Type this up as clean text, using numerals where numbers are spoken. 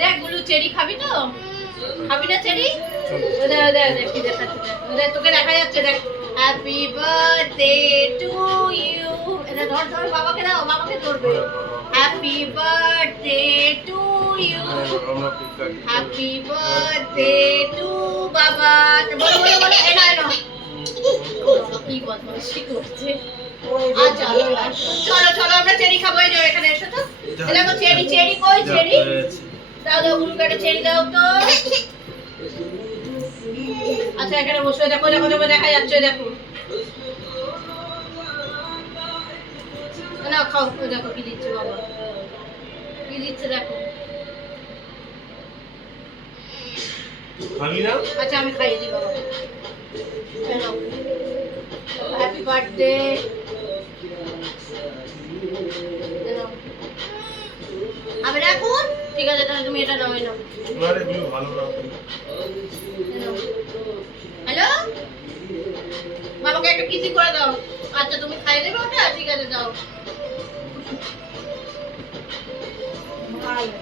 দেখ গুলু চেরি খাবি তো? খাবি না চেরি? ওদে ওদে ওদে কি দেখাচ্ছে দেখ। ওদে তোকে দেখা যাচ্ছে দেখ। Happy birthday to you. এটা ধর ধর বাবাকে দাও, বাবাকে ধরবে। Happy birthday to you. Happy birthday to বাবা। বলো বলো বলো এনা এনা। কি বদমাশি করছে। আচ্ছা চলো চলো আমরা চেরি খাবো। এই যে এখানে এসো তো। দেখো চেরি চেরি কই চেরি? দাও দাও গুলু কাটে চেরি দাও তো। আচ্ছা এখানে বসে দেখো দেখো দেখো দেখা যাচ্ছে দেখো। না খাও দেখো কি দিচ্ছে বাবা। কি দিচ্ছে দেখো। খাবি না? আচ্ছা আমি খাইয়ে দিই বাবা। Happy birthday. আমি রাখুন? ঠিক আছে তাহলে তুমি এটা নাও নাও। আরে গুলো ভালো না। হ্যালো বাবাকে একটা কিসি করে দাও। আচ্ছা তুমি খাইয়ে দেবে ওটা? ঠিক আছে দাও। ভালো